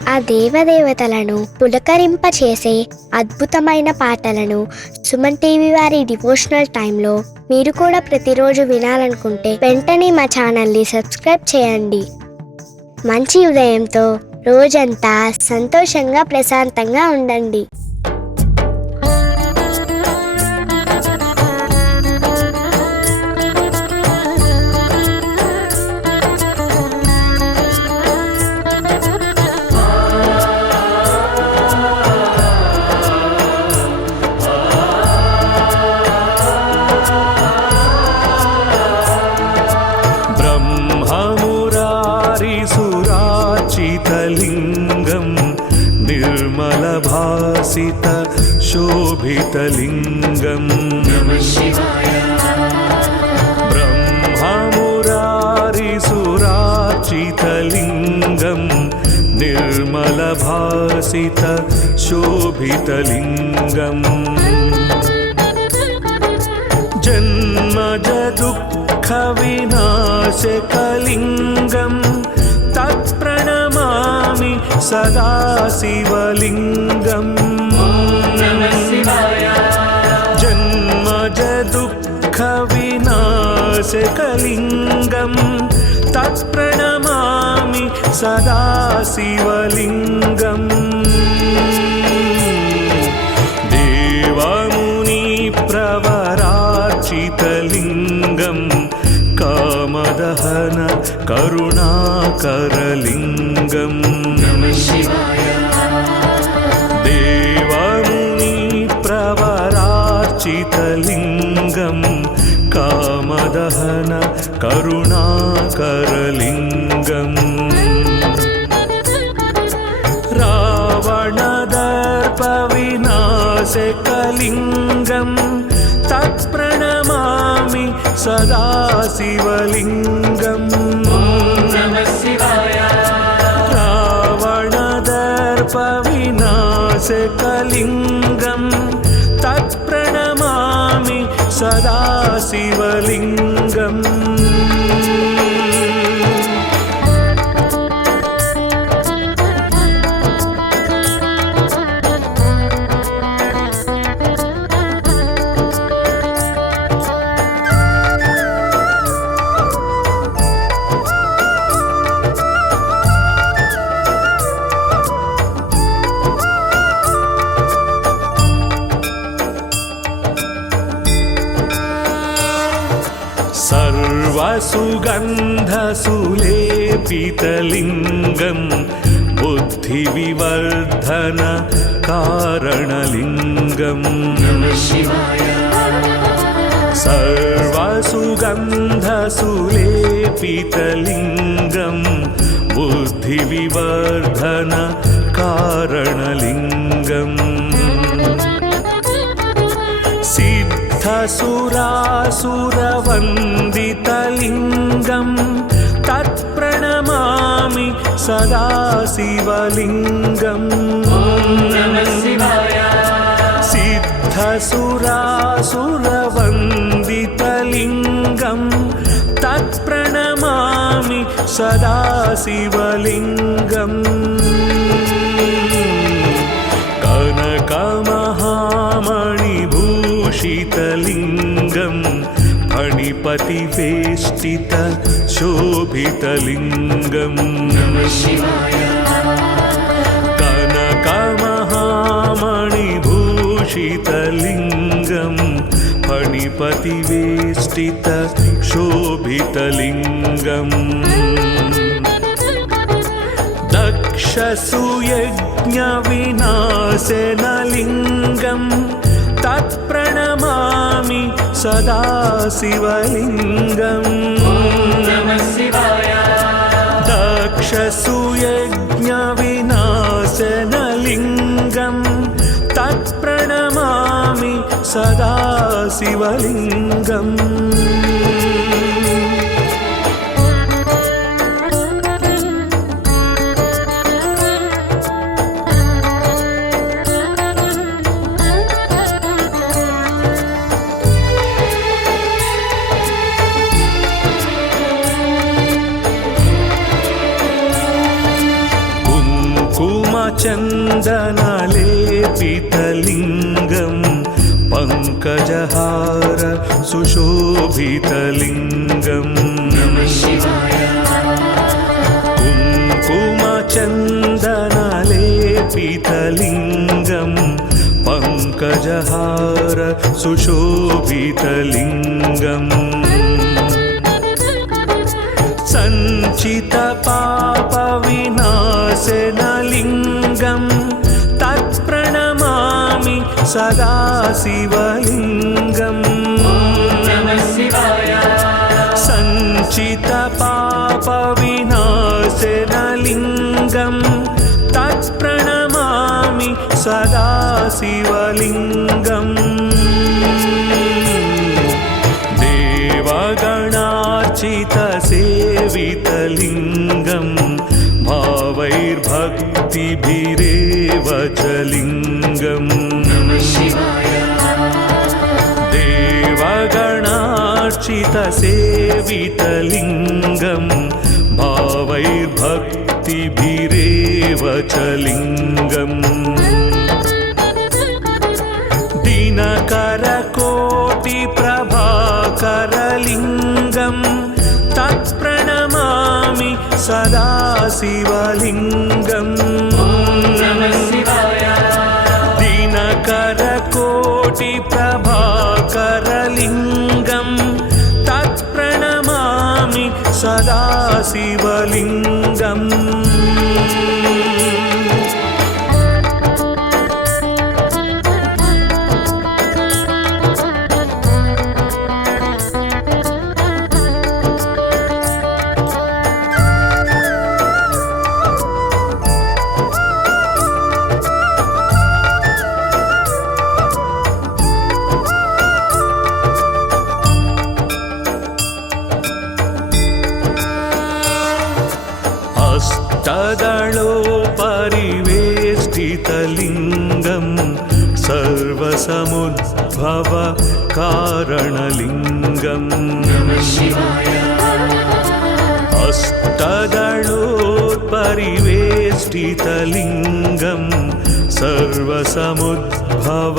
ఆ దేవదేవతలను పులకరింపచేసే అద్భుతమైన పాటలను సుమన్ టీవీ వారి డివోషనల్ టైంలో మీరు కూడా ప్రతిరోజు వినాలనుకుంటే వెంటనే మా ఛానల్ని సబ్స్క్రైబ్ చేయండి. మంచి ఉదయంతో రోజంతా సంతోషంగా ప్రశాంతంగా ఉండండి. लिंगं निर्मलभासित शोभितलिंगं नमः शिवाय। ब्रह्ममुरारिसुरार्चितलिंगं निर्मलभासित शोभितलिंगं जन्मज दुःख विनाशकलिंगं तत्प्रणमामि सदा शिवलिंगं नमः शिवाय। जन्मज दुःख विनाशकलिंगं तत्प्रणमामि सदा शिवलिंगं देवमुनि प्रवरार्चितलिंगं कामदहन करुणाकरलिंगं नमः शिवाय। देवमुनि प्रवरार्चितलिंगं कामदहन करुणाकरलिंगं रावणदर्पविनाशकलिंगं तत्प्रणमामि सदा शिवलिंगं नमः शिवाय। रावणदर्पविनाशकलिंगं तत्प्रणमामि सदा शिवलिंगं सर्वसुगन्धसुलेपितलिंगं बुद्धिविवर्धन कारणलिंगं नमः शिवाय। सर्वसुगन्धसुलेपितलिंगं बुद्धिविवर्धन कारणलिंगं सिद्धसुरासुरवन्दितलिंगं तत्प्रणमामि सदा शिवलिंगं नमः शिवाय। सिद्धसुरासुरवन्दितलिंगं तत्प्रणमामि सदा शिवलिंगं कनकमहामणिभूषितलिंगं फणिपतिवेष्टित शोभितलिंगं नमः शिवाय। कनकमहामणिभूषितलिंगं फणिपतिवेष्टित शोभितलिंगं दक्षसुयज्ञविनाशनलिंगं तत्प्रणमामि सदा शिवलिंगं नमः शिवाय। दक्षसुयज्ञविनाशनलिंगं तत्प्रणमामि सदा शिवलिंगं कुङ्कुमचन्दनलेपितलिङ्गं पङ्कजहार सुशोभितलिङ्गम् कुङ्कुमचन्दनलेपितलिङ्गं पङ्कजहार सुशोभितलिङ्गम् सञ्चितपापविनाशनलिङ्गं तत्प्रणमामि सदा शिवलिङ्गम् सञ्चितपापविनाशनलिङ्गं तत्प्रणमामि सदा शिवलिङ्गम् देवगणार्चितसेवितलिङ्गं भावैर्भक्तिभिरेव च लिङ्गम् देवगणार्चितसेवितलिङ्गं भावैर्भक्तिभिरेव च लिङ्गम् दिनकरकोटिप्रभाकरलिङ्गं तत्प्रणमामि सदा शिवलिङ्गम् दिनकरकोटिप्रभाकरलिङ्गं तत्प्रणमामि सदा शिवलिङ्गम् अष्टदलोपरिवेष्टितलिङ्गं सर्वसमुद्भव कारणलिङ्गम् अष्टदलोपरिवेष्टितलिङ्गं सर्वसमुद्भव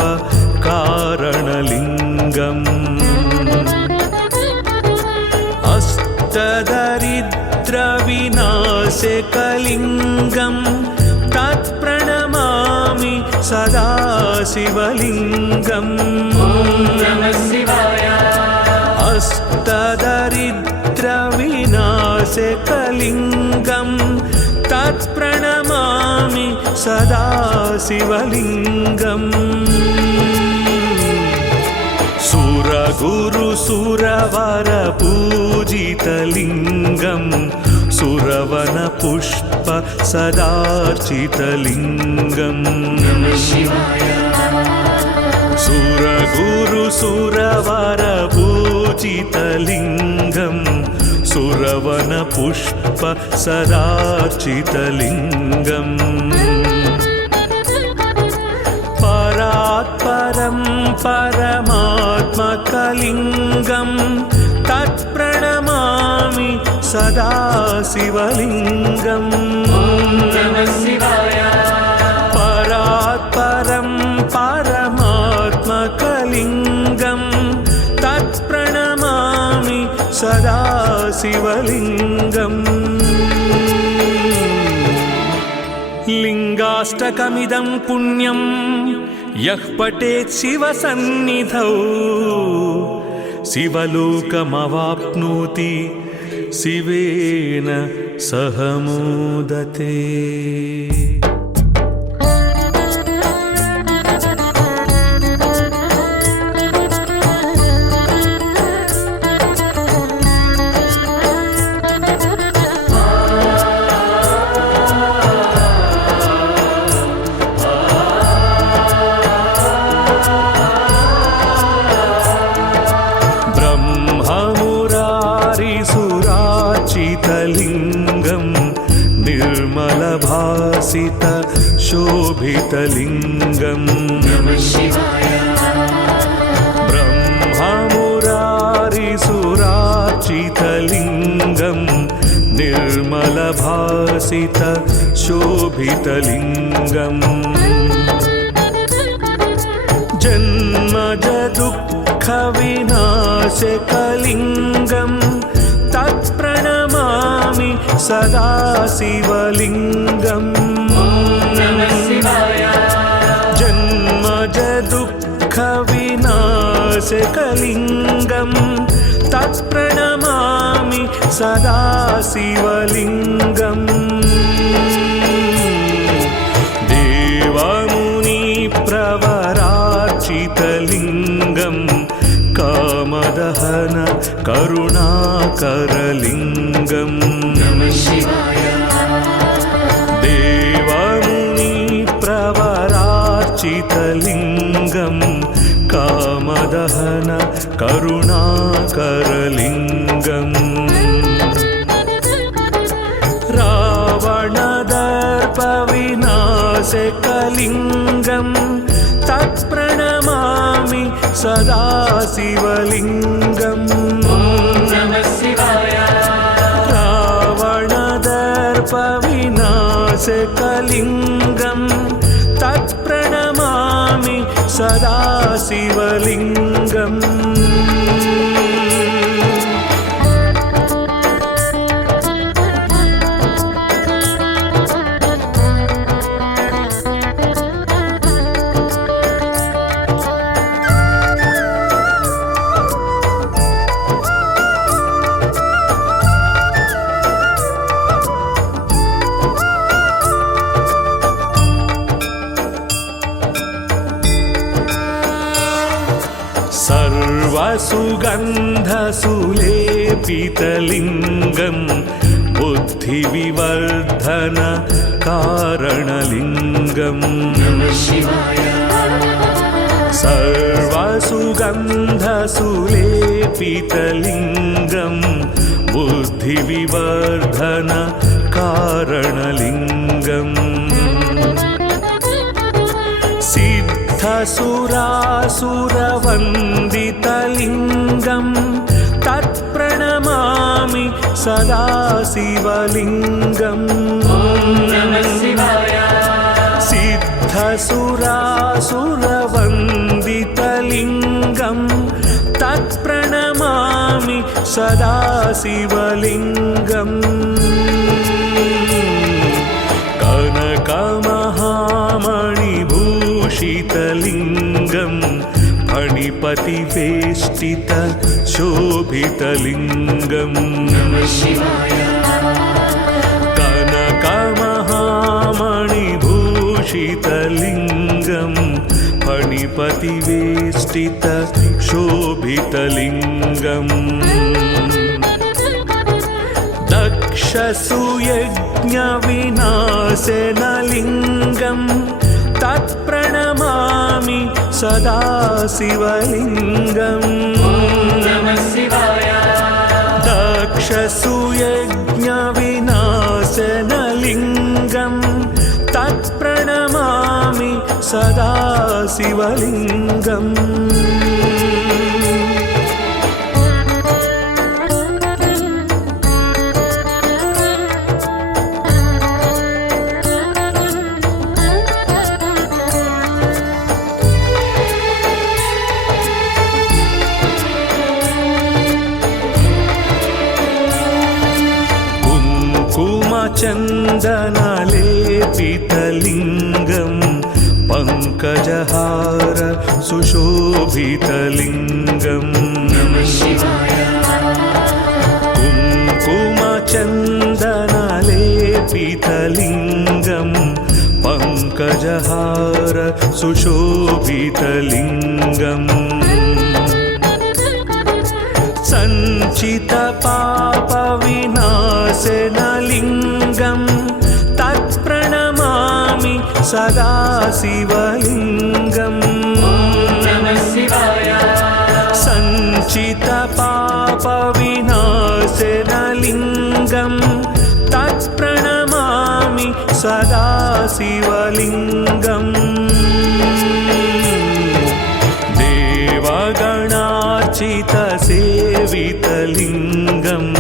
कारणलिङ्गम् अष्टदरिद्रविनाशकलिङ्गं तत्प्रणमामि सदा शिवलिङ्गम् अष्टदरिद्रविनाशकलिङ्गं तत्प्रणमामि सदा शिवलिङ्गम् सुरगुरुसुरवरपूजितलिङ्गं सुरवनपुष्प सदार्चितलिङ्गम् सुरगुरुसुरवरपूजितलिङ्गं सुरवनपुष्प सदार्चितलिङ्गम् परात्परं परमात्मकलिङ्गं तत्प्रणमामि सदा शिवलिङ्गम् परात्परं परमात्मकलिङ्गं तत्प्रणमामि सदा शिवलिङ्गम् लिङ्गाष्टकमिदं पुण्यं यः पठेत् शिवसन्निधौ शिवलोकमवाप्नोति शिवेन सह मोदते। लिङ्गं निर्मलभासित शोभितलिङ्गं ब्रह्ममुरारिसुरार्चितलिङ्गं निर्मल निर्मलभासित शोभितलिङ्गम् जन्मज दुःखविनाशकलिङ्गम् तत्प्रणमामि सदा शिवलिङ्गम् जन्मज दुःखविनाशकलिङ्गम् तत्प्रणमामि सदा शिवलिङ्गम् देवमुनिप्रवरार्चितलिङ्गम् कामदहन करुणाकरलिङ्गम् देवमुनिप्रवरार्चितलिङ्गम् कामदहन करुणाकरलिङ्गम् रावणदर्पविनाशकलिङ्गम् तत्प्रणमामि सदा शिवलिङ्गम् रावणदर्पविनाशकलिङ्गम् तत्प्रणमामि सदा शिवलिङ्गम् सर्वसुगन्धसुलेपितलिङ्गम् बुद्धिविवर्धन कारणलिङ्गम् सर्वसुगन्धसुलेपितलिङ्गम् बुद्धिविवर्धन कारणलिङ्गम् सिद्धसुरासुरवन्दितलिङ्गम् तत्प्रणमामि सदा शिवलिङ्गम् सिद्धसुरासुरवन्दितलिङ्गम् तत्प्रणमामि सदा शिवलिङ्गम् कनकमहामणिभूषितलिङ्गम् फणिपतिवेष्टित शोभितलिङ्गम् कनकमहामणिभूषितलिङ्गम् फणिपतिवेष्टित शोभितलिङ्गम् दक्षसुयज्ञविनाशनलिङ्गम् तत्प्रणमामि सदा शिवलिङ्गम् दक्षसुयज्ञविनाशनलिङ्गम् तत्प्रणमामि सदा शिवलिङ्गम् चन्दनलेपितलिङ्गम् पङ्कजहार सुशोभितलिङ्गम् कुङ्कुमचन्दनलेपितलिङ्गम् पङ्कजहार सुशोभितलिङ्गम् सञ्चितपापविनाशनलिङ्गम् तत्प्रणमामि सदा शिवलिङ्गम् सञ्चितपापविनाशनलिङ्गम् तत्प्रणमामि सदा शिवलिङ्गम् देवगणार्चितसेवितलिङ्गम्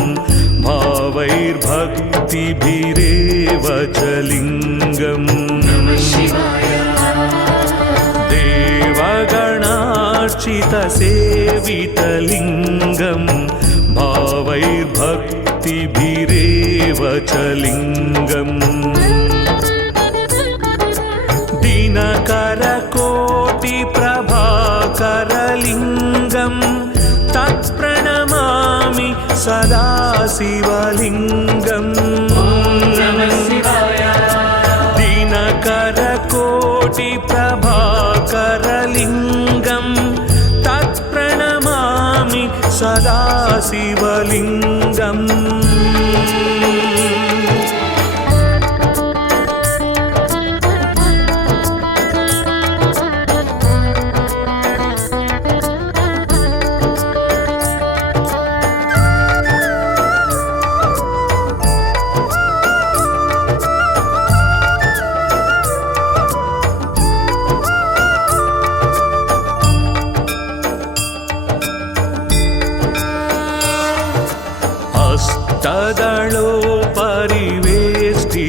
भावैर्भक्तिभिर्पूजितलिङ्गम् भक्तिभिरेव च लिङ्गम् देवगणार्चितसेवितलिङ्गम् भावैर्भक्तिभिरेव च लिङ्गम् दिनकरकोटिप्रभाकरलिङ्गम् तत्प्रणमामि सदा शिवलिङ्गम् दिनकरकोटिप्रभाकरलिङ्गम् तत्प्रणमामि सदा शिवलिङ्गम्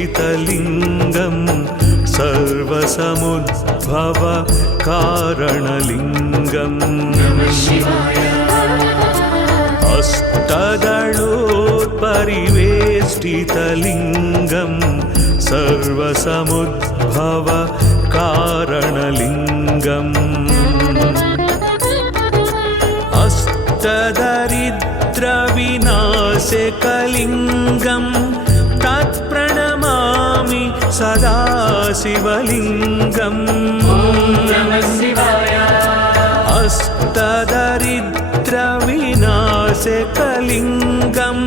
हस्तदलोपरिवेष्टितलिङ्गम् सर्वसमुद्भव कारणलिङ्गम् हस्तदलोपरिवेष्टितलिङ्गम् सर्वसमुद्भव कारणलिङ्गम् अष्टदरिद्रविनाशकलिङ्गम् तत्प्रणमामि सदा शिवलिङ्गम् अष्टदरिद्रविनाशकलिङ्गम्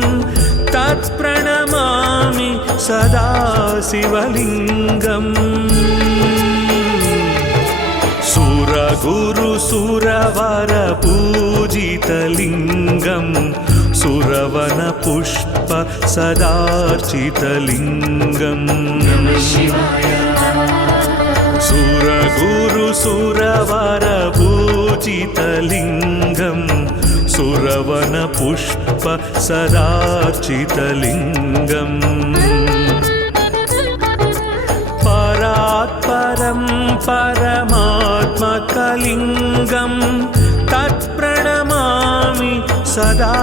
तत्प्रणमामि सदा शिवलिङ्गम् सुरगुरुसुरवरपूजितलिङ्गम् सुरवनपुष्प सदार्चितलिङ्गम् सुरगुरुसुरवरपूजितलिङ्गम् सुरवनपुष्प सदार्चितलिङ्गम् परात्परं परमात्मकलिङ्गम् तत्प्रणमामि सदा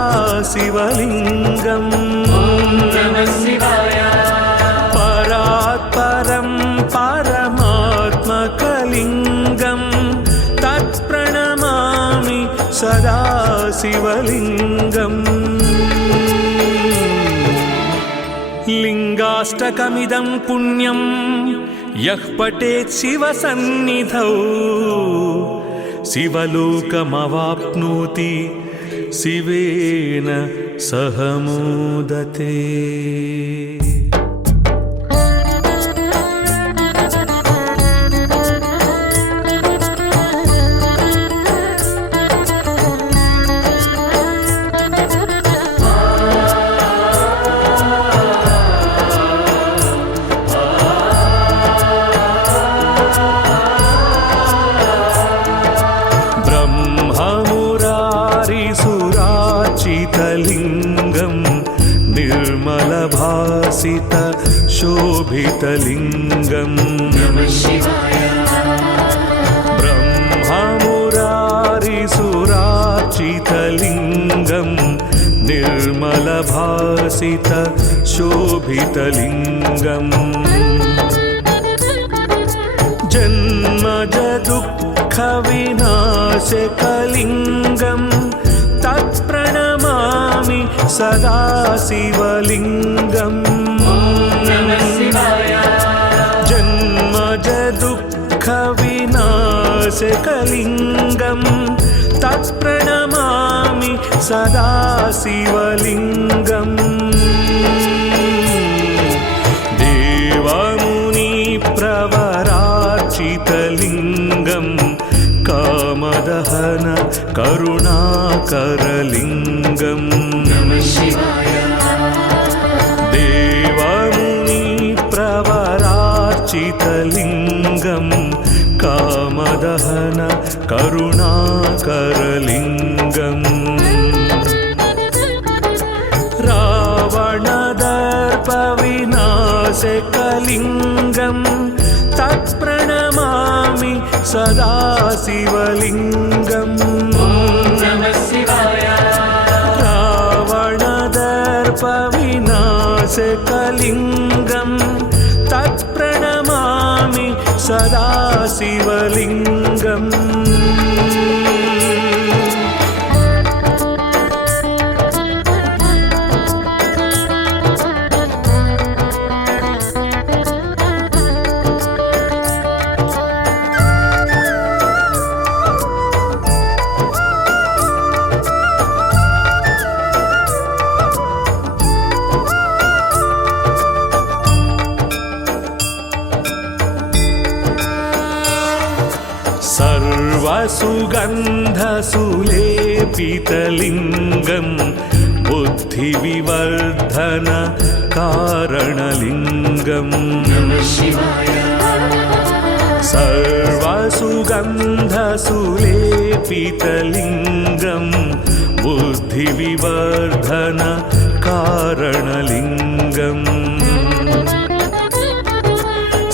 शिवलिङ्गम् परात्परं परमात्मकलिङ्गम् तत्प्रणमामि सदा शिवलिङ्गम् लिङ्गाष्टकमिदं पुण्यं यः पठेत् शिवसन्निधौ शिवलोकमवाप्नोति शिवेन सह मोदते। लिङ्गम् निर्मलभासित शोभितलिङ्गम् ब्रह्ममुरारिसुरार्चितलिङ्गम् निर्मलभासित शोभितलिङ्गम् जन्मज दुःखविनाशकलिङ्गम् तत्प्रणमामि सदा शिवलिङ्गम् जन्मज दुःखविनाशकलिङ्गम् तत्प्रणमामि सदा शिवलिङ्गम् देवमुनिप्रवरार्चितलिङ्गम् कामदहन करुणाकरलिङ्गम् देवमुनिप्रवरार्चितलिङ्गम् कामदहन करुणाकरलिङ्गम् रावणदर्पविनाशकलिङ्गम् नासिकलिङ्गं तत्प्रणमामि सदा शिवलिङ्गम् रावणदर्पविनाशकलिङ्गं तत्प्रणमामि सदा शिवलिङ्गम् सर्वसुगन्धसुलेपितलिङ्गं बुद्धिविवर्धन कारणलिङ्गम् सर्वसुगन्धसुलेपितलिङ्गं बुद्धिविवर्धन कारणलिङ्गम्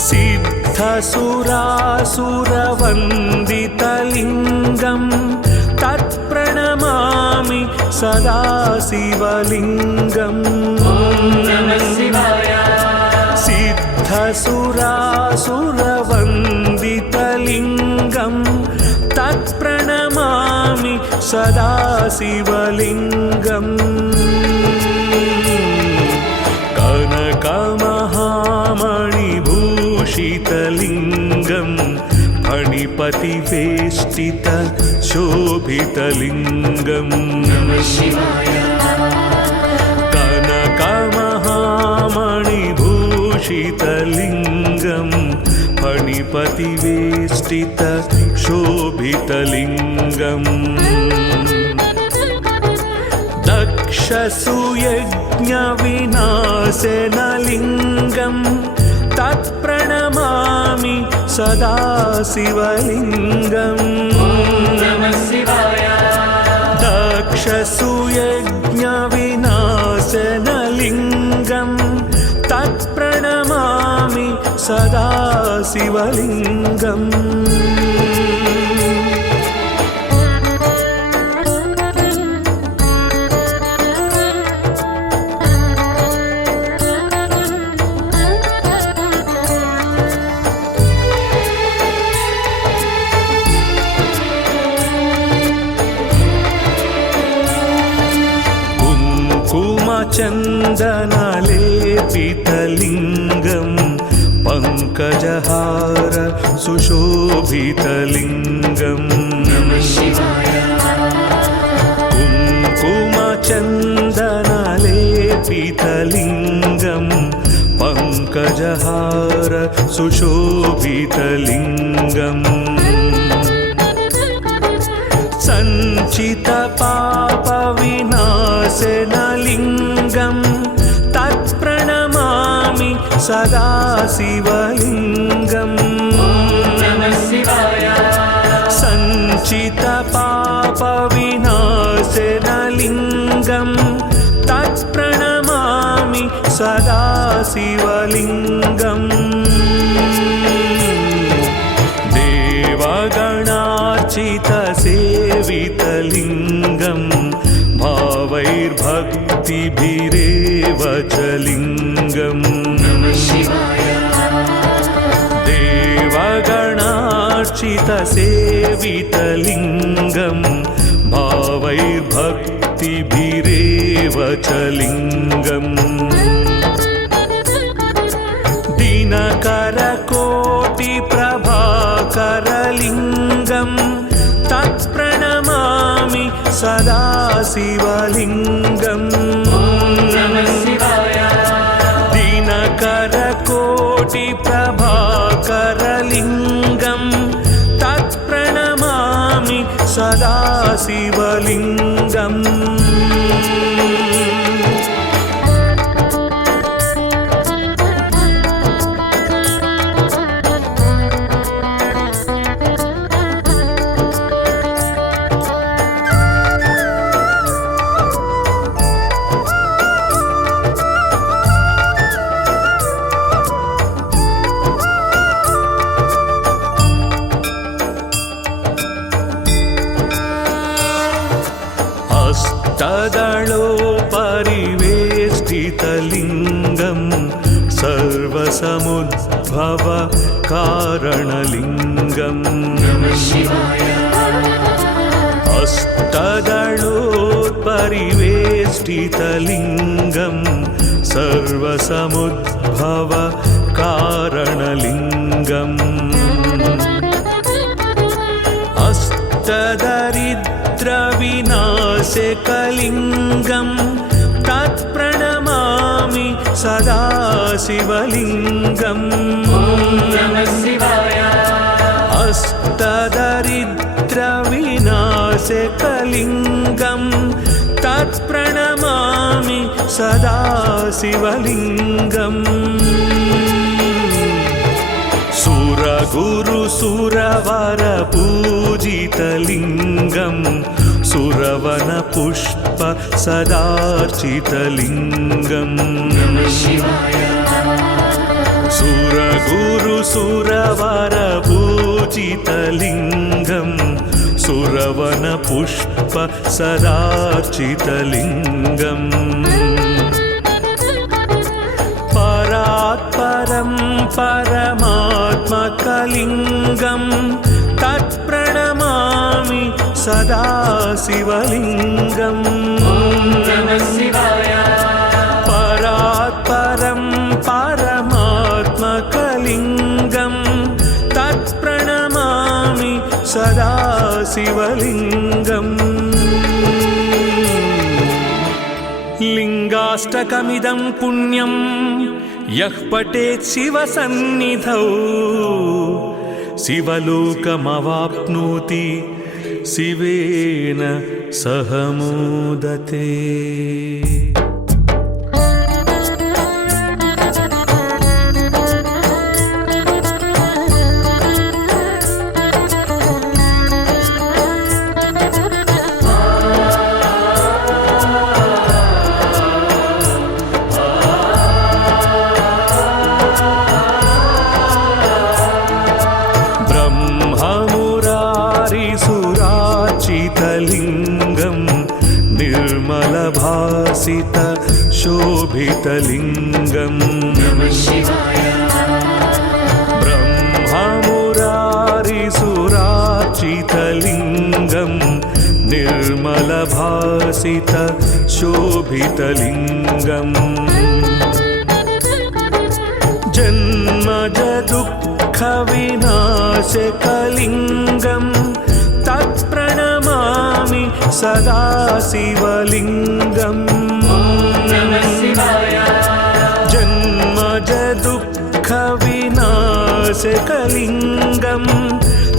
सिद्धसुरासुरवन्दितलिङ्गं तत्प्रणमामि सदा शिवलिङ्गम् सिद्धसुरासुरवन्दितलिङ्गं तत्प्रणमामि सदा शिवलिङ्गम् कनकमहामणिभूषितलिङ्गं फणिपतिवेष्टित शोभितलिङ्गम् कनकमहामणिभूषितलिङ्गं फणिपतिवेष्टित शोभितलिङ्गम् दक्षसुयज्ञविनाशनलिङ्गं तत्प्रणमामि सदा शिवलिङ्गम् दक्षसुयज्ञविनाशनलिङ्गं तत्प्रणमामि सदा शिवलिङ्गम् चन्दनलेपितलिङ्गं पङ्कजहार सुशोभितलिङ्गम् कुङ्कुमचन्दनलेपितलिङ्गं पङ्कजहार सुशोभितलिङ्गम् सञ्चितपापविनाशनलिङ्गं तत्प्रणमामि सदा शिवलिङ्गम् सञ्चितपापविनाशनलिङ्गं तत्प्रणमामि सदा शिवलिङ्गम् देवगणार्चितसेवितलिङ्गं भावैर्भक्तिभिरेव च लिङ्गम् देवगणार्चितसेवितलिङ्गं भावैर्भक्तिभिरेव च लिङ्गम् दिनकरकोटिप्रभाकरलिङ्गं तत्प्रणमामि सदा शिवलिङ्गम् दिनकरकोटिप्रभाकरलिङ्गं तत्प्रणमामि सदा शिवलिङ्गम् सर्वसमुद्भव कारणलिङ्गम् अष्टदलोत्परिवेष्टितलिङ्गं सर्वसमुद्भव कारणलिङ्गम् अष्टदरिद्रविनाशकलिङ्गं तत्प्रणमामि सदा शिवलिङ्गम् अष्टदरिद्रविनाशकलिङ्गं तत्प्रणमामि सदा शिवलिङ्गम् सुरगुरुसुरवरपूजितलिङ्गं सुरवनपुष्प सदार्चितलिङ्गम् सुरगुरुसुरवरपूजितलिङ्गं सुरवनपुष्प सदार्चितलिङ्गम् परात्परं परमात्मकलिङ्गं तत्प्रणमामि सदा शिवलिङ्गम् परात्परं परमात्मकलिङ्गं तत्प्रणमामि सदा शिवलिङ्गम् लिङ्गाष्टकमिदं पुण्यं यः पठेत् शिवसन्निधौ शिवलोकमवाप्नोति शिवेन सह मोदते। लिङ्गं निर्मलभासित शोभितलिङ्गम् ब्रह्ममुरारिसुरार्चितलिङ्गं निर्मलभासित शोभितलिङ्गम् जन्मज दुःखविनाशकलिङ्गं तत्प्रणमामि सदा शिवलिङ्गम् जन्मज दुःखविनाशकलिङ्गं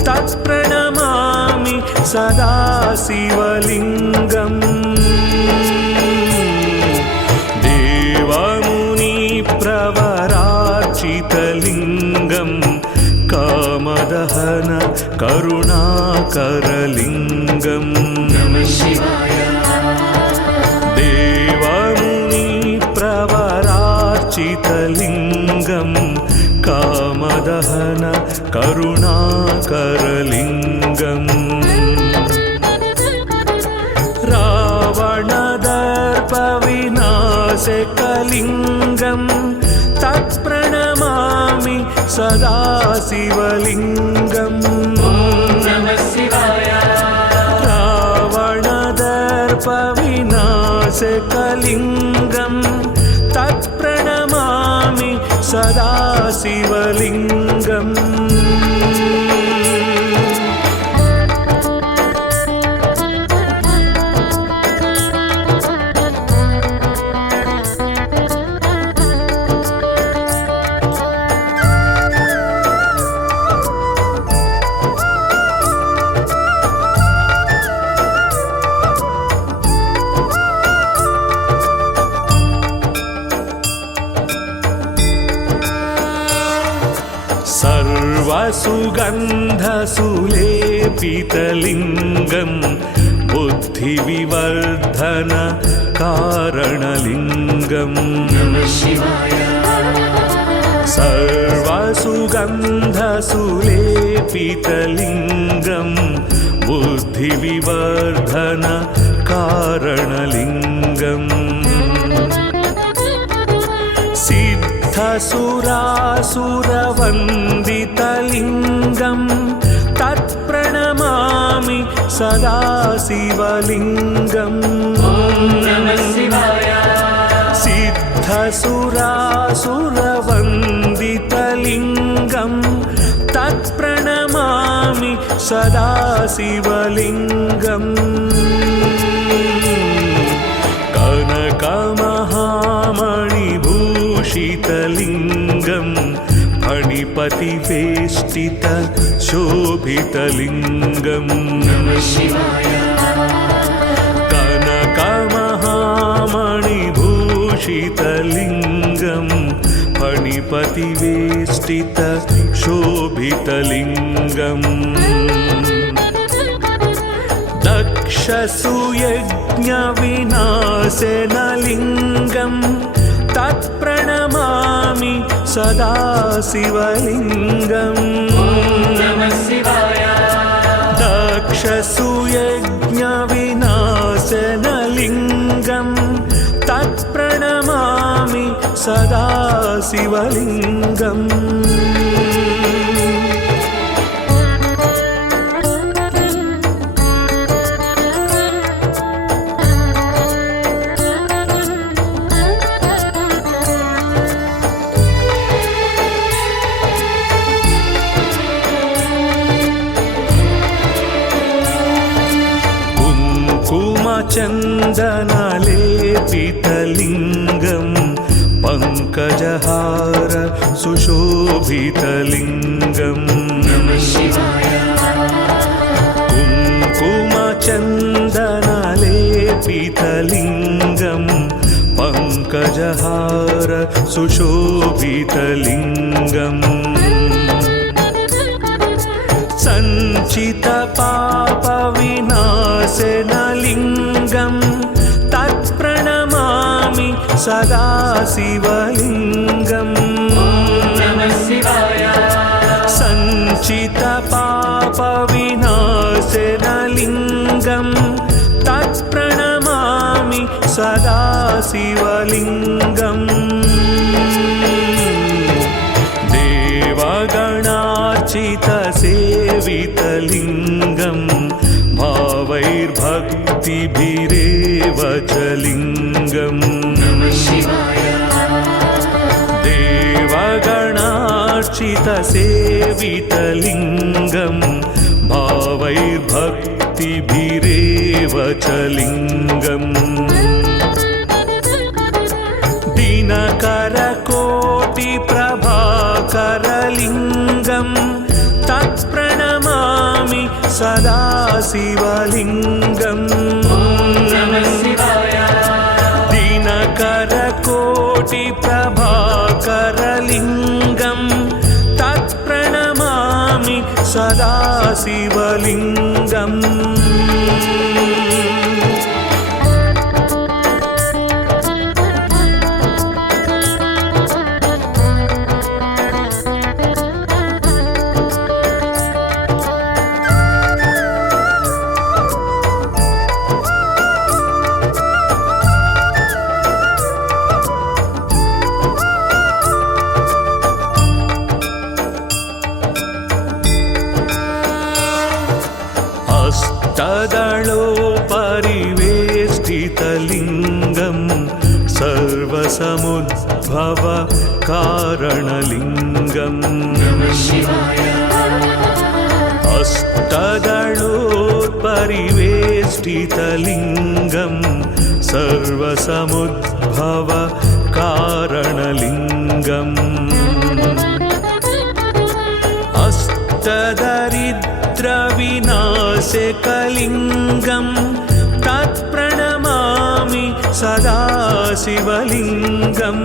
तत्प्रणमामि सदा शिवलिङ्गम् देवमुनिप्रवरार्चितलिङ्गं कामदहन करुणाकरलिङ्गम् देवमुनिप्रवरार्चितलिङ्गं कामदहन करुणाकरलिङ्गम् रावणदर्पविनाशकलिङ्गं तत्प्रणमामि सदा शिवलिङ्गम् रावणदर्पविनाशकलिङ्गं तत्प्रणमामि सदा शिवलिङ्गम् सर्वसुगन्धसुलेपितलिङ्गं बुद्धिविवर्धन कारणलिङ्गम् सर्वसुगन्धसुलेपितलिङ्गं बुद्धिविवर्धन कारणलिङ्गम् सिद्धसुरासुरवन्दितलिङ्गं तत्प्रणमामि सदा शिवलिङ्गम् सिद्धसुरासुरवन्दितलिङ्गं तत्प्रणमामि सदा शिवलिङ्गम् कनकमहामणिभूषितलिङ्गं फणिपतिवेष्टित शोभितलिङ्गम् कनकमहामणिभूषितलिङ्गं फणिपतिवेष्टित शोभितलिङ्गम् दक्षसुयज्ञविनाशनलिङ्गं तत्प्रणमामि सदा शिवलिङ्गम् दक्षसुयज्ञविनाशनलिङ्गं तत्प्रणमामि सदा शिवलिङ्गम् चन्दनलेपितलिङ्गं पङ्कजहार सुशोभितलिङ्गम् कुङ्कुमचन्दनलेपितलिङ्गं पङ्कजहार सुशोभितलिङ्गम् सञ्चितपापविनाशनलिङ्गं तत्प्रणमामि सदा शिवलिङ्गम् सञ्चितपापविनाशनलिङ्गं तत्प्रणमामि सदा शिवलिङ्गम् देवगणार्चितसेवितलिङ्गं भावैर्भक्तिभिरेव च लिङ्गम् देवगणार्चितसेवितलिङ्गं भावैर्भक्तिभिरेव च लिङ्गम् दिनकरकोटिप्रभाकरलिङ्गं तत्प्रणमामि सदा शिवलिङ्गम् दिनकरकोटिप्रभाकरलिङ्गं तत्प्रणमामि सदा शिवलिङ्गम् अष्टदलोपरिवेष्टितलिङ्गं सर्वसमुद्भव कारणलिङ्गम् अष्टदलोपरिवेष्टितलिङ्गं सर्वसमुद्भव कारणलिङ्गम् अष्टदरिद्रविनाशकलिङ्गं तत्प्रणमामि सदा शिवलिङ्गम्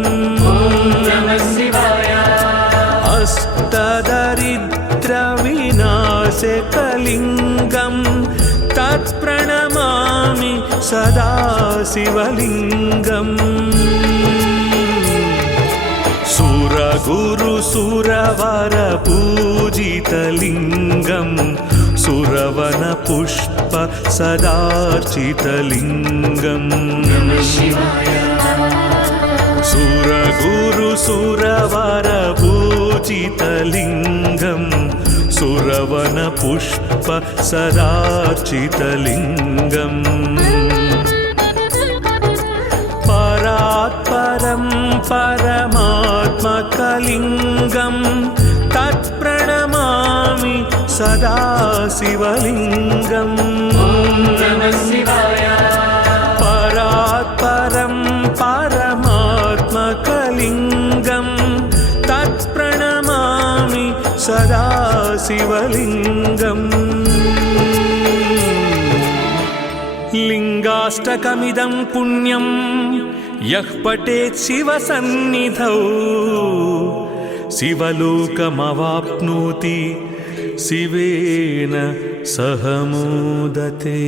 अष्टदरिद्रविनाशकलिङ्गं तत्प्रणमामि सदा शिवलिङ्गम् सुरगुरुसुरवरपूजितलिङ्गं सुरवनपुष्प सदार्चितलिङ्गम् सुर सुरगुरुसुरवरपूजितलिङ्गं सुरवनपुष्प सदार्चितलिङ्गम् परात्परं परमात्मकलिङ्गं तत्प्रणमामि सदा शिवलिङ्गम् परात्परं परमात्मकलिङ्गं तत्प्रणमामि सदा शिवलिङ्गम् लिङ्गाष्टकमिदं पुण्यं यः पठेत् शिवसन्निधौ शिवलोकमवाप्नोति शिवेन सह मोदते।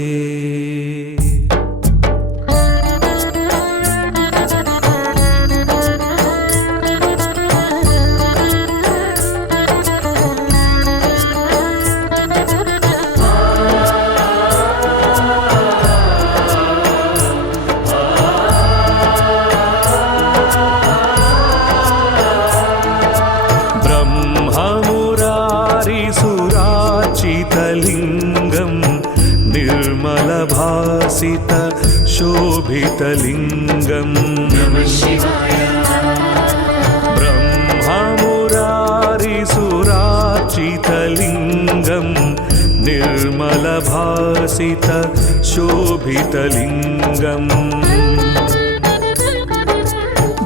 लिङ्गं निर्मलभासित शोभितलिङ्गं ब्रह्ममुरारिसुरार्चितलिङ्गं निर्मलभासित शोभितलिङ्गम्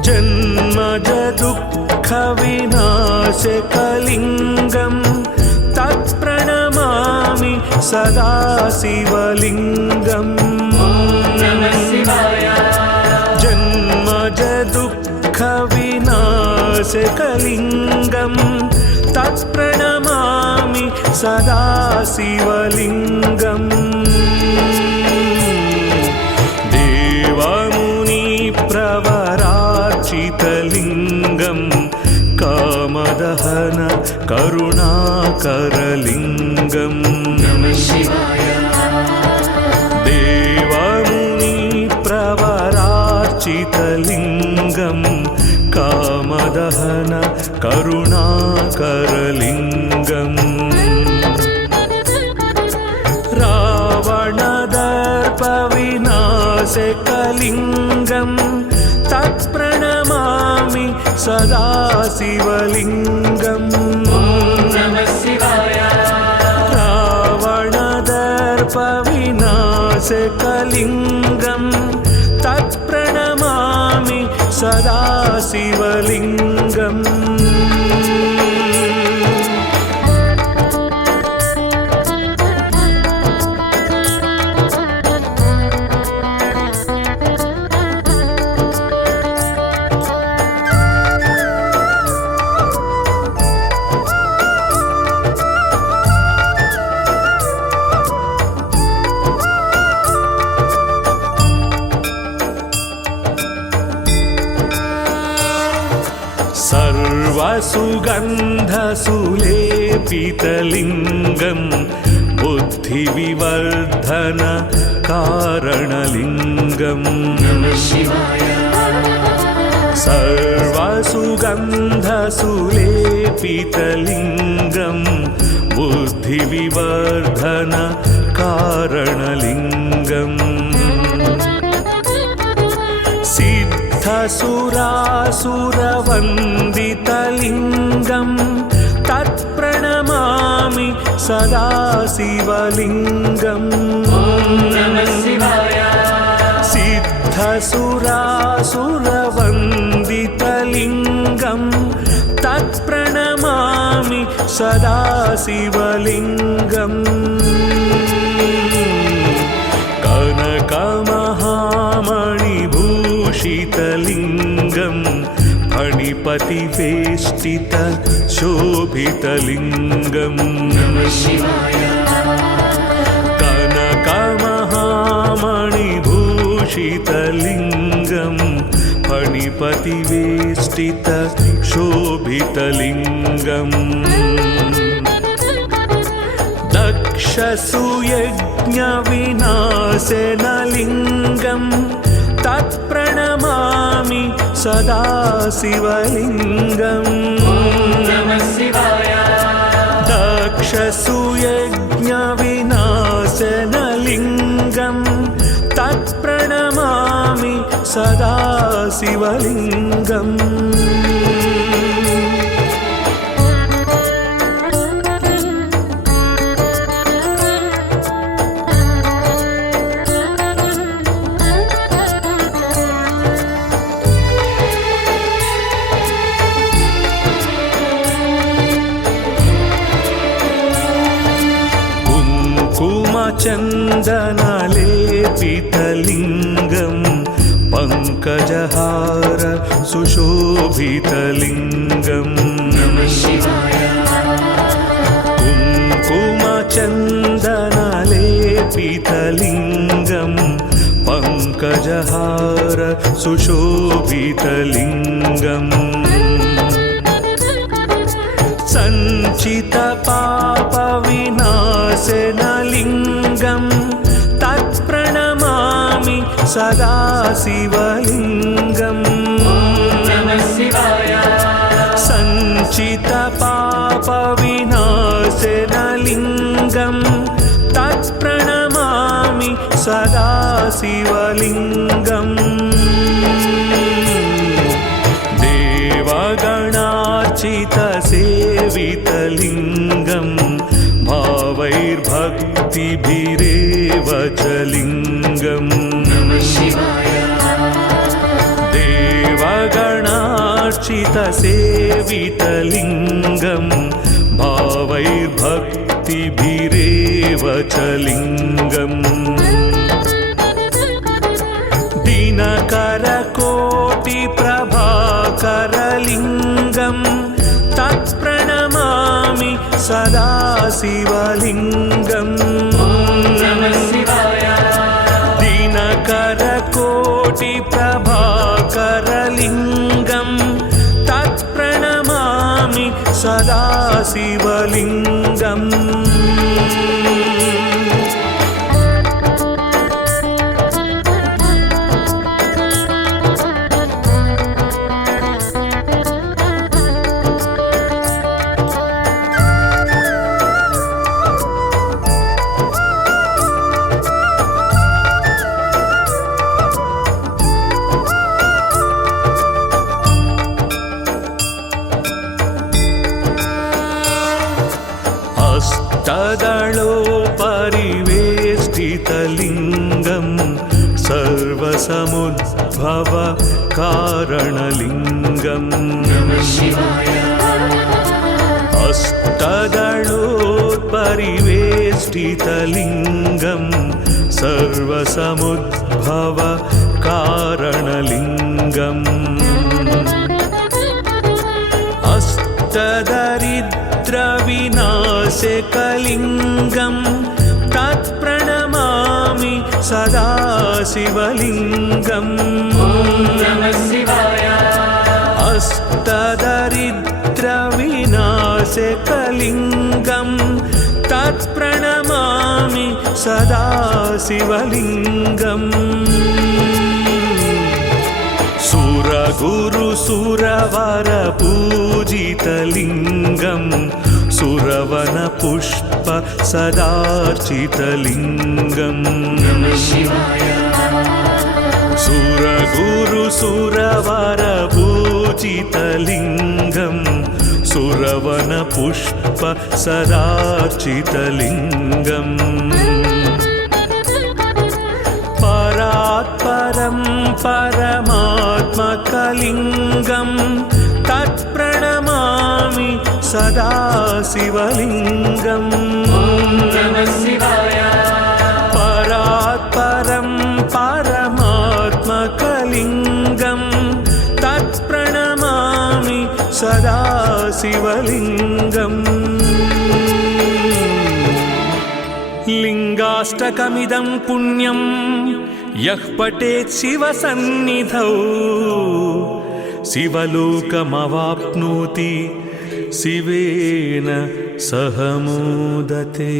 जन्मज दुःखविनाशकलिङ्गं तत्प्रणमामि सदा शिवलिङ्गम् जन्मज दुःखविनाशकलिङ्गं तत्प्रणमामि सदा शिवलिङ्गम् देवमुनिप्रवरार्चितलिङ्गं कामदहन करुणाकरलिङ्गं देवमुनिप्रवरार्चितलिङ्गं कामदहन करुणाकरलिङ्गम् रावणदर्पविनाशकलिङ्गं तत्प्रणमामि सदा शिवलिङ्गम् रावणदर्पविनाशकलिङ्गं तत्प्रणमामि सदा शिवलिङ्गम् सर्वसुगन्धसुलेपितलिङ्गं बुद्धिविवर्धन कारणलिङ्गम् सर्वसुगन्धसुलेपितलिङ्गं बुद्धिविवर्धन कारणलिङ्गम् सिद्धसुरासुरवन्दितलिङ्गं तत्प्रणमामि सदा शिवलिङ्गम् सिद्धसुरासुरवन्दितलिङ्गं तत्प्रणमामि सदा शिवलिङ्गम् कनकमहामणिभूषितलिङ्गं फणिपतिवेष्टित शोभितलिङ्गम् कनकमहामणिभूषितलिङ्गं फणिपतिवेष्टित शोभितलिङ्गम् दक्षसुयज्ञविनाशनलिङ्गं तत्प्र तत्प्रणमामि सदा शिवलिङ्गम् दक्षसुयज्ञविनाशनलिङ्गं तत्प्रणमामि सदा शिवलिङ्गम् चन्दनलेपितलिङ्गं पङ्कजहार सुशोभितलिङ्गम् कुङ्कुमचन्दनलेपितलिङ्गं पङ्कजहार सुशोभितलिङ्गम् सञ्चितपापविनाशनलिङ्गं तत्प्रणमामि सदा शिवलिङ्गम् सञ्चितपापविनाशनलिङ्गं तत्प्रणमामि सदा शिवलिङ्गम् देवगणार्चितसेवितलिङ्गं भावैर्भक्तिभिरेव च लिङ्गम् देवगणार्चितसेवितलिङ्गं भावैर्भक्तिभिरेव च लिङ्गम् दिनकरकोटिप्रभाकरलिङ्गं तत्प्रणमामि सदा शिवलिङ्गम् दिनकरकोटिप्रभाकरलिङ्गं तत्प्रणमामि सदा शिवलिङ्गम् हस्तदलोपरिवेष्टितलिङ्गं सर्वसमुद्भव कारणलिङ्गम् हस्तदलोपरिवेष्टितलिङ्गं सर्वसमुद्भव कारणलिङ्गम् अष्टदरिद्रविनाशकलिङ्गं तत्प्रणमामि सदा शिवलिङ्गम् अष्टदरिद्रविनाशकलिङ्गं तत्प्रणमामि सदा शिवलिङ्गम् सुरगुरुसुरवरपूजितलिङ्गं सुरवनपुष्प सदार्चितलिङ्गम् सुरगुरुसुरवरपूजितलिङ्गं सुरवनपुष्प सदार्चितलिङ्गम् परात्परं परमात्मकलिङ्गं तत्प्रणमामि सदा शिवलिङ्गम् परात्परं परमात्मकलिङ्गं तत्प्रणमामि सदा शिवलिङ्गम् लिङ्गाष्टकमिदं पुण्यं यः पठेत् शिवसन्निधौ शिवलोकमवाप्नोति शिवेन सह मोदते।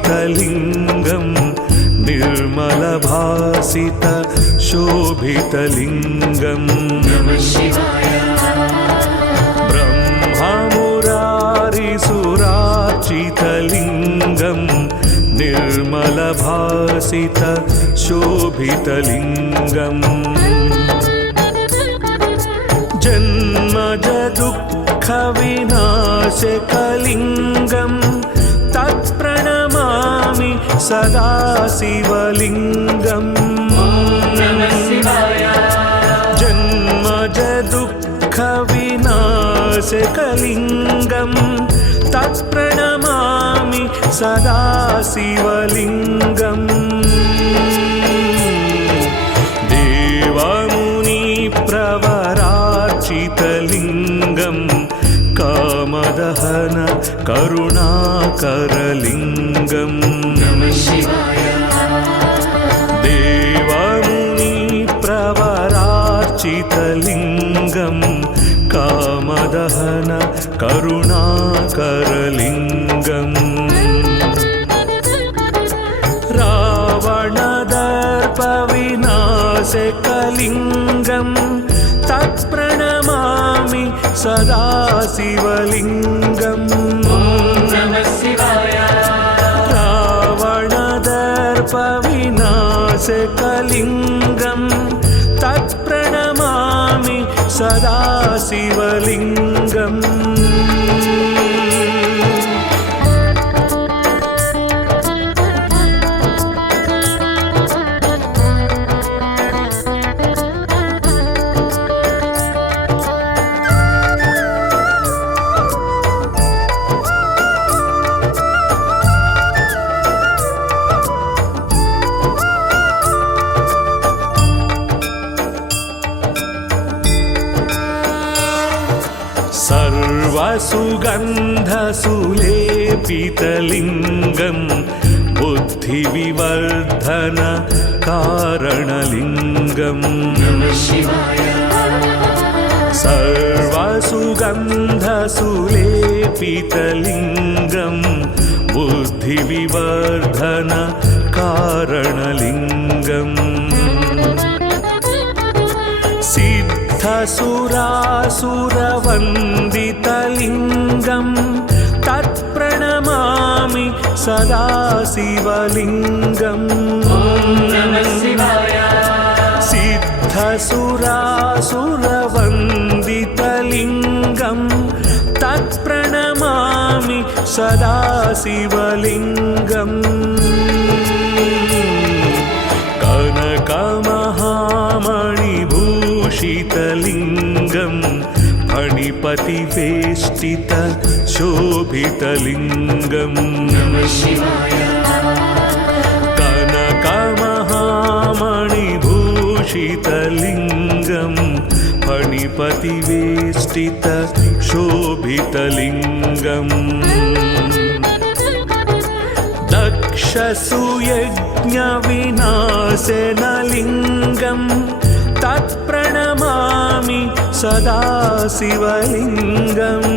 शोभितलिङ्गं निर्मलभासित शोभितलिङ्गम् ब्रह्ममुरारिसुरार्चितलिङ्गं निर्मलभासित शोभितलिङ्गम् जन्मजदुःखविनाशकलिङ्गं तत्प्रणमामि सदा शिवलिङ्गम् जन्मजदुःखविनाशकलिङ्गं तत्प्रणमामि सदा शिवलिङ्गम् देवमुनिप्रवरार्चितलिङ्गं कामदहन करुणाकरलिङ्गम् देवमुनिप्रवरार्चितलिङ्गं कामदहन करुणाकरलिङ्गम् रावणदर्पविनाशकलिङ्गं तत्प्रणमामि सदा शिवलिङ्गम् रावणदर्पविनाशकलिङ्गं तत्प्रणमामि सदा शिवलिङ्गम् सर्वसुगन्धसुलेपितलिङ्गं बुद्धिविवर्धन कारणलिङ्गम् सर्वसुगन्धसुलेपितलिङ्गं बुद्धिविवर्धन कारणलिङ्गम् सिद्धसुरासुरवन्दितलिङ्गं तत्प्रणमामि सदा शिवलिङ्गम् सिद्धसुरासुरवन्दितलिङ्गं तत्प्रणमामि सदा शिवलिङ्गम् कनकमहामणिभूषितलिङ्गं फणिपतिवेष्टित शोभितलिङ्गम् कनकमहामणिभूषितलिङ्गं फणिपतिवेष्टित शोभितलिङ्गम् दक्षसुयज्ञविनाशनलिङ्गं तत्प्रणमामि सदा शिवलिङ्गम्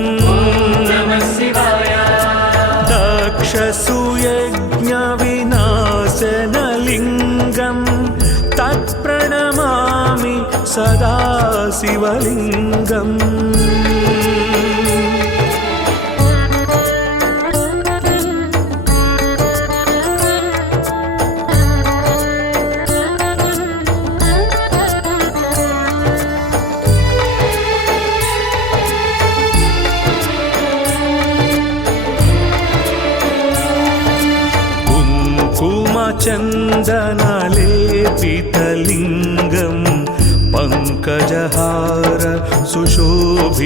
दक्षसुयज्ञविनाशनलिङ्गं तत्प्रणमामि सदा शिवलिङ्गम् चन्दनलेपितलिङ्गं पङ्कजहार सुशोभितलिङ्गम्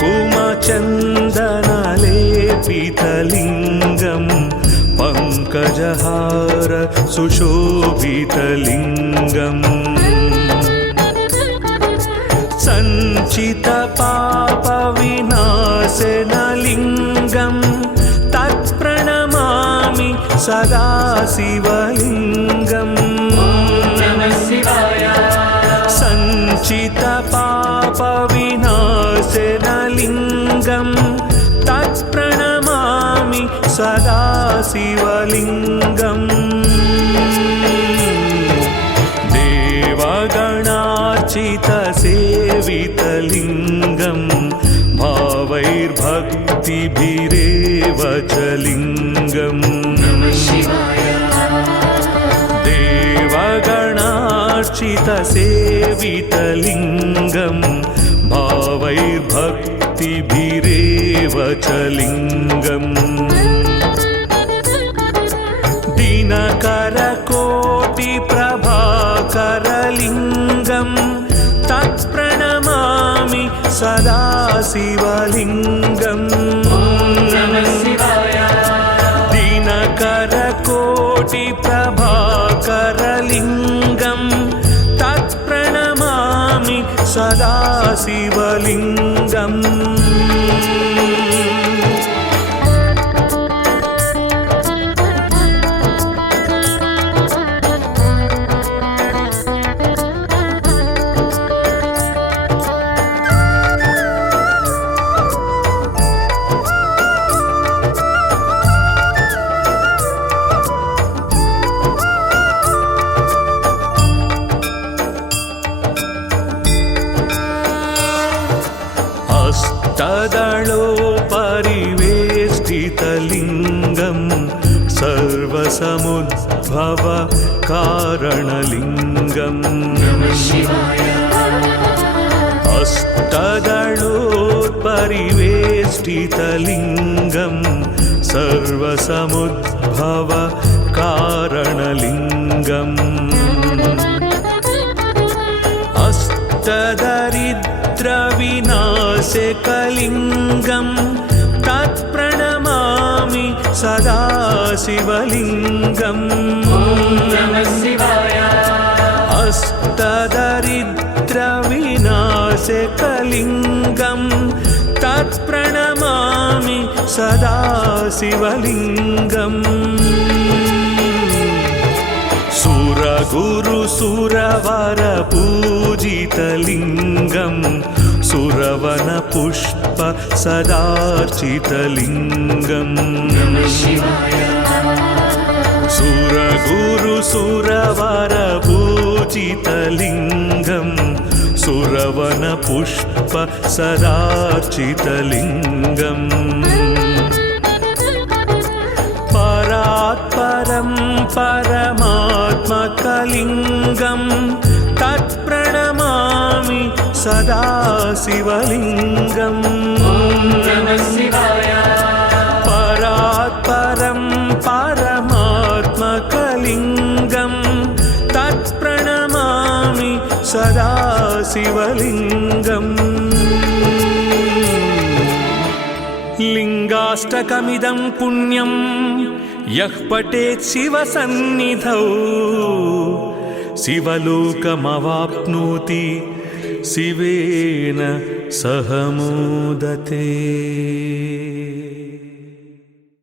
कुङ्कुमचन्दनलेपितलिङ्गं पङ्कजहार सुशोभितलिङ्गम् सञ्चितपापविनाशनलिङ्गं तत्प्रणमामि सदा शिवलिङ्गम् सञ्चितपापविनाशनलिङ्गं तत्प्रणमामि सदा शिवलिङ्गम् देवगणार्चितसेवितलिङ्गम् भावैर्भक्तिभिरेव च लिङ्गम् देवगणार्चितसेवितलिङ्गम् भावैर्भक्तिभिरेव च लिङ्गम् दिनकरकोटिप्रभाकरलिङ्गम् तत्प्रणमामि सदा शिवलिङ्गम् दिनकरकोटिप्रभाकरलिङ्गम् तत्प्रणमामि सदा शिवलिङ्गम् अष्टदलोपरिवेष्टितलिङ्गम् सर्वसमुद्भव कारणलिङ्गम् अष्टदलोपरिवेष्टितलिङ्गम् सर्वसमुद्भव कारणलिङ्गम् अष्टदरिद्रविनाशकलिङ्गम् तत्प्रणमामि सदा शिवलिङ्गम् अष्टदरिद्रविनाशकलिङ्गम् तत्प्रणमामि सदा शिवलिङ्गम् सुरगुरुसुरवरपूजितलिङ्गम् सुरवनपुष्प सदार्चितलिङ्गम् सुरगुरुसुरवरपूजितलिङ्गम् सुरवनपुष्प सदार्चितलिङ्गम् परात्परं परमात्मकलिङ्गम् तत्प्रणमामि सदा शिवलिङ्गम् परात्परं परमात्मकलिङ्गम् तत्प्रणमामि सदा शिवलिङ्गम् लिङ्गाष्टकमिदं पुण्यं यः पठेत् शिवसन्निधौ शिवलोकमवाप्नोति शिवेन सह मोदते।